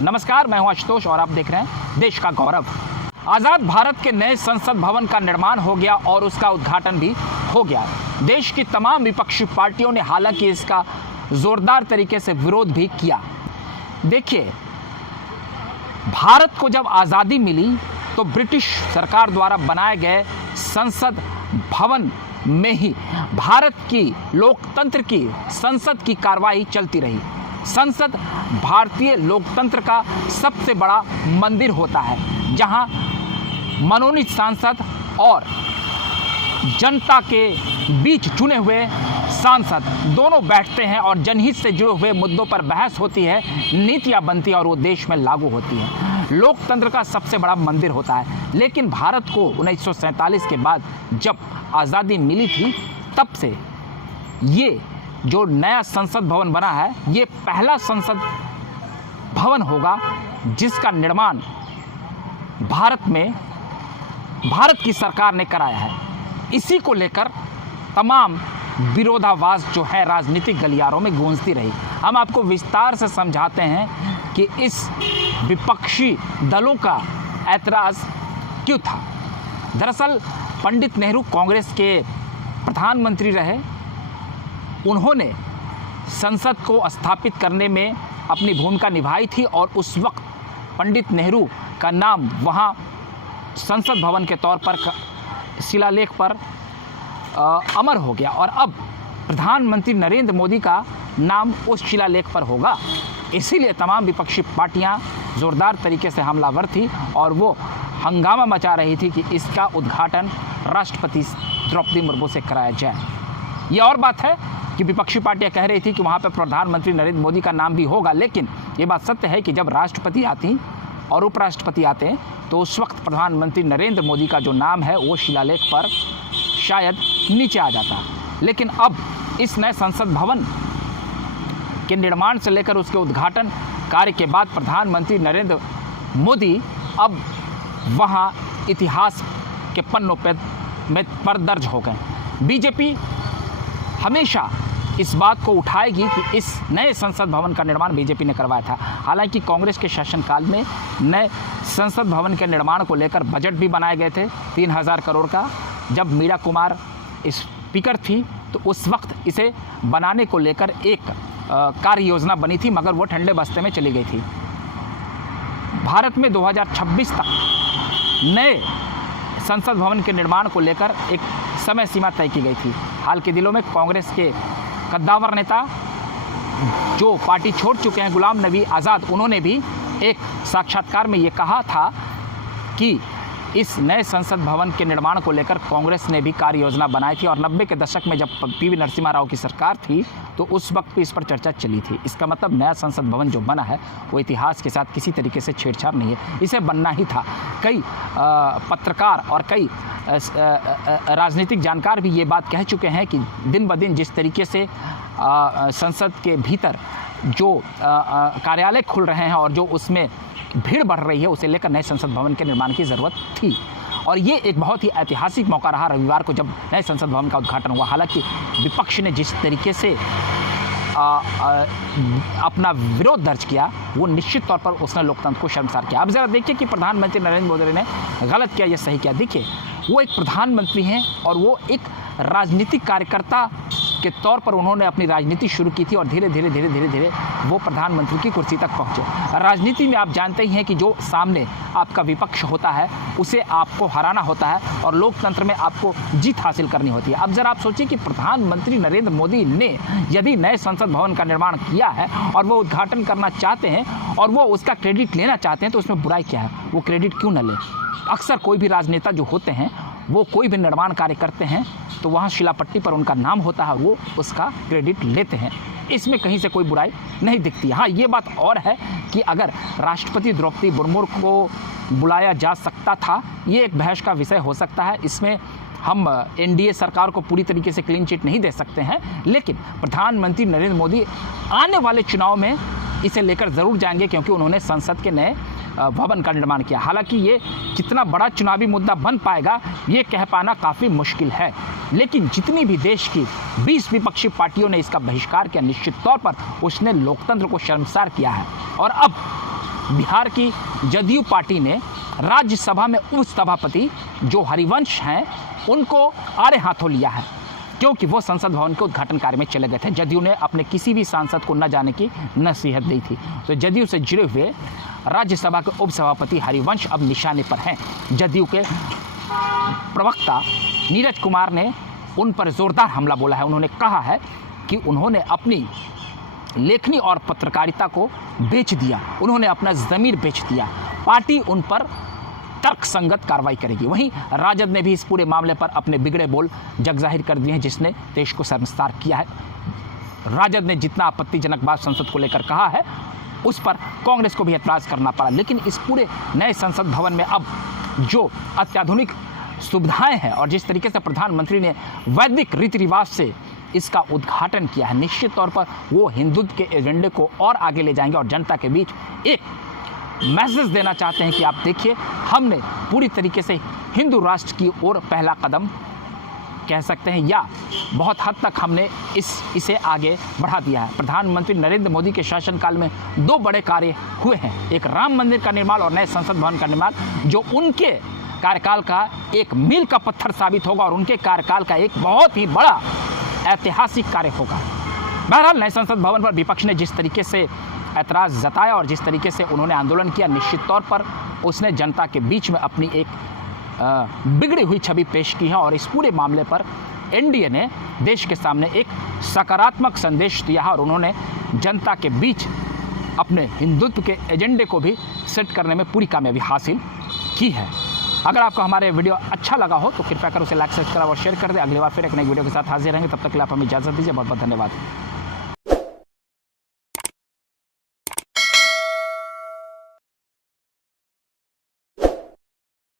नमस्कार, मैं हूं आशुतोष और आप देख रहे हैं देश का गौरव। आज़ाद भारत के नए संसद भवन का निर्माण हो गया और उसका उद्घाटन भी हो गया। देश की तमाम विपक्षी पार्टियों ने हालांकि इसका जोरदार तरीके से विरोध भी किया। देखिए, भारत को जब आज़ादी मिली तो ब्रिटिश सरकार द्वारा बनाए गए संसद भवन में ही भारत की लोकतंत्र की संसद की कार्रवाई चलती रही। संसद भारतीय लोकतंत्र का सबसे बड़ा मंदिर होता है, जहां मनोनीत सांसद और जनता के बीच चुने हुए सांसद दोनों बैठते हैं और जनहित से जुड़े हुए मुद्दों पर बहस होती है, नीतियां बनती है और वो देश में लागू होती है। लोकतंत्र का सबसे बड़ा मंदिर होता है। लेकिन भारत को 1947 के बाद जब आज़ादी मिली थी, तब से ये जो नया संसद भवन बना है, ये पहला संसद भवन होगा जिसका निर्माण भारत की सरकार ने कराया है। इसी को लेकर तमाम विरोधाभास जो है राजनीतिक गलियारों में गूंजती रही। हम आपको विस्तार से समझाते हैं कि इस विपक्षी दलों का ऐतराज़ क्यों था। दरअसल पंडित नेहरू कांग्रेस के प्रधानमंत्री रहे। उन्होंने संसद को स्थापित करने में अपनी भूमिका निभाई थी और उस वक्त पंडित नेहरू का नाम वहाँ संसद भवन के तौर पर शिलालेख पर अमर हो गया और अब प्रधानमंत्री नरेंद्र मोदी का नाम उस शिलालेख पर होगा। इसीलिए तमाम विपक्षी पार्टियां ज़ोरदार तरीके से हमलावर थी और वो हंगामा मचा रही थी कि इसका उद्घाटन राष्ट्रपति द्रौपदी मुर्मू से कराया जाए। ये और बात है कि विपक्षी पार्टियां कह रही थी कि वहाँ पर प्रधानमंत्री नरेंद्र मोदी का नाम भी होगा, लेकिन ये बात सत्य है कि जब राष्ट्रपति आती और उपराष्ट्रपति आते हैं तो उस वक्त प्रधानमंत्री नरेंद्र मोदी का जो नाम है वो शिलालेख पर शायद नीचे आ जाता। लेकिन अब इस नए संसद भवन के निर्माण से लेकर उसके उद्घाटन कार्य के बाद प्रधानमंत्री नरेंद्र मोदी अब वहाँ इतिहास के पन्नों पर दर्ज हो गए। बीजेपी हमेशा इस बात को उठाएगी कि इस नए संसद भवन का निर्माण बीजेपी ने करवाया था। हालांकि कांग्रेस के शासनकाल में नए संसद भवन के निर्माण को लेकर बजट भी बनाए गए थे 3000 करोड़ का। जब मीरा कुमार स्पीकर थी तो उस वक्त इसे बनाने को लेकर एक कार्य योजना बनी थी, मगर वो ठंडे बस्ते में चली गई थी। भारत में 2026 तक नए संसद भवन के निर्माण को लेकर एक समय सीमा तय की गई थी। हाल के दिनों में कांग्रेस के कद्दावर नेता जो पार्टी छोड़ चुके हैं, गुलाम नबी आज़ाद, उन्होंने भी एक साक्षात्कार में ये कहा था कि इस नए संसद भवन के निर्माण को लेकर कांग्रेस ने भी कार्य योजना बनाई थी और 90 के दशक में जब पीवी नरसिम्हा राव की सरकार थी तो उस वक्त भी इस पर चर्चा चली थी। इसका मतलब नया संसद भवन जो बना है वो इतिहास के साथ किसी तरीके से छेड़छाड़ नहीं है, इसे बनना ही था। कई पत्रकार और कई राजनीतिक जानकार भी ये बात कह चुके हैं कि दिन ब दिन जिस तरीके से संसद के भीतर जो कार्यालय खुल रहे हैं और जो उसमें भीड़ बढ़ रही है, उसे लेकर नए संसद भवन के निर्माण की ज़रूरत थी। और ये एक बहुत ही ऐतिहासिक मौका रहा रविवार को जब नए संसद भवन का उद्घाटन हुआ। हालांकि विपक्ष ने जिस तरीके से अपना विरोध दर्ज किया, वो निश्चित तौर पर उसने लोकतंत्र को शर्मसार किया। अब ज़रा देखिए कि प्रधानमंत्री नरेंद्र मोदी ने गलत किया या सही किया। देखिए, वो एक प्रधानमंत्री हैं और वो एक राजनीतिक कार्यकर्ता के तौर पर उन्होंने अपनी राजनीति शुरू की थी और धीरे धीरे वो प्रधानमंत्री की कुर्सी तक पहुंचे। राजनीति में आप जानते ही हैं कि जो सामने आपका विपक्ष होता है उसे आपको हराना होता है और लोकतंत्र में आपको जीत हासिल करनी होती है। अब जरा आप सोचिए कि प्रधानमंत्री नरेंद्र मोदी ने यदि नए संसद भवन का निर्माण किया है और वो उद्घाटन करना चाहते हैं और वो उसका क्रेडिट लेना चाहते हैं तो उसमें बुराई क्या है? वो क्रेडिट क्यों न ले? अक्सर कोई भी राजनेता जो होते हैं वो कोई भी निर्माण कार्य करते हैं तो वहाँ शिलापट्टी पर उनका नाम होता है, वो उसका क्रेडिट लेते हैं। इसमें कहीं से कोई बुराई नहीं दिखती। हाँ, ये बात और है कि अगर राष्ट्रपति द्रौपदी मुर्मू को बुलाया जा सकता था, ये एक बहस का विषय हो सकता है। इसमें हम एनडीए सरकार को पूरी तरीके से क्लीन चिट नहीं दे सकते हैं, लेकिन प्रधानमंत्री नरेंद्र मोदी आने वाले चुनाव में इसे लेकर ज़रूर जाएंगे क्योंकि उन्होंने संसद के नए भवन का निर्माण किया। हालांकि ये कितना बड़ा चुनावी मुद्दा बन पाएगा ये कह पाना काफ़ी मुश्किल है, लेकिन जितनी भी देश की 20 विपक्षी पार्टियों ने इसका बहिष्कार किया, निश्चित तौर पर उसने लोकतंत्र को शर्मसार किया है। और अब बिहार की जदयू पार्टी ने राज्यसभा में उपसभापति जो हरिवंश हैं उनको आड़े हाथों लिया है, क्योंकि वो संसद भवन के उद्घाटन कार्य में चले गए थे। जदयू ने अपने किसी भी सांसद को न जाने की नसीहत दी थी। तो जदयू से जुड़े हुए राज्यसभा के उपसभापति हरिवंश अब निशाने पर हैं। जदयू के प्रवक्ता नीरज कुमार ने उन पर जोरदार हमला बोला है। उन्होंने कहा है कि उन्होंने अपनी लेखनी और पत्रकारिता को बेच दिया, उन्होंने अपना ज़मीर बेच दिया। पार्टी उन पर तर्कसंगत कार्रवाई करेगी। वहीं राजद ने भी इस पूरे मामले पर अपने बिगड़े बोल जग जाहिर कर दिए हैं, जिसने देश को शर्मसार किया है। राजद ने जितना आपत्तिजनक बात संसद को लेकर कहा है उस पर कांग्रेस को भी एतराज़ करना पड़ा। लेकिन इस पूरे नए संसद भवन में अब जो अत्याधुनिक सुविधाएं हैं और जिस तरीके से प्रधानमंत्री ने वैदिक रीति रिवाज से इसका उद्घाटन किया है, निश्चित तौर पर वो हिंदुत्व के एजेंडे को और आगे ले जाएंगे और जनता के बीच एक मैसेज देना चाहते हैं कि आप देखिए, हमने पूरी तरीके से हिंदू राष्ट्र की ओर पहला कदम कह सकते हैं, या बहुत हद तक हमने इसे आगे बढ़ा दिया है। प्रधानमंत्री नरेंद्र मोदी के शासनकाल में 2 बड़े कार्य हुए हैं, एक राम मंदिर का निर्माण और नए संसद भवन का निर्माण, जो उनके कार्यकाल का एक मील का पत्थर साबित होगा और उनके कार्यकाल का एक बहुत ही बड़ा ऐतिहासिक कार्य होगा। बहरहाल नए संसद भवन पर विपक्ष ने जिस तरीके से ऐतराज़ जताया और जिस तरीके से उन्होंने आंदोलन किया, निश्चित तौर पर उसने जनता के बीच में अपनी एक बिगड़ी हुई छवि पेश की है और इस पूरे मामले पर एनडीए ने देश के सामने एक सकारात्मक संदेश दिया है और उन्होंने जनता के बीच अपने हिंदुत्व के एजेंडे को भी सेट करने में पूरी कामयाबी हासिल की है। अगर आपको हमारे वीडियो अच्छा लगा हो तो कृपया कर उसे लाइक, सब्सक्राइब और शेयर कर दें। अगली बार फिर एक नई वीडियो के साथ हाजिर रहेंगे, तब तक के लिए आप हमें इजाज़त दीजिए। बहुत बहुत धन्यवाद।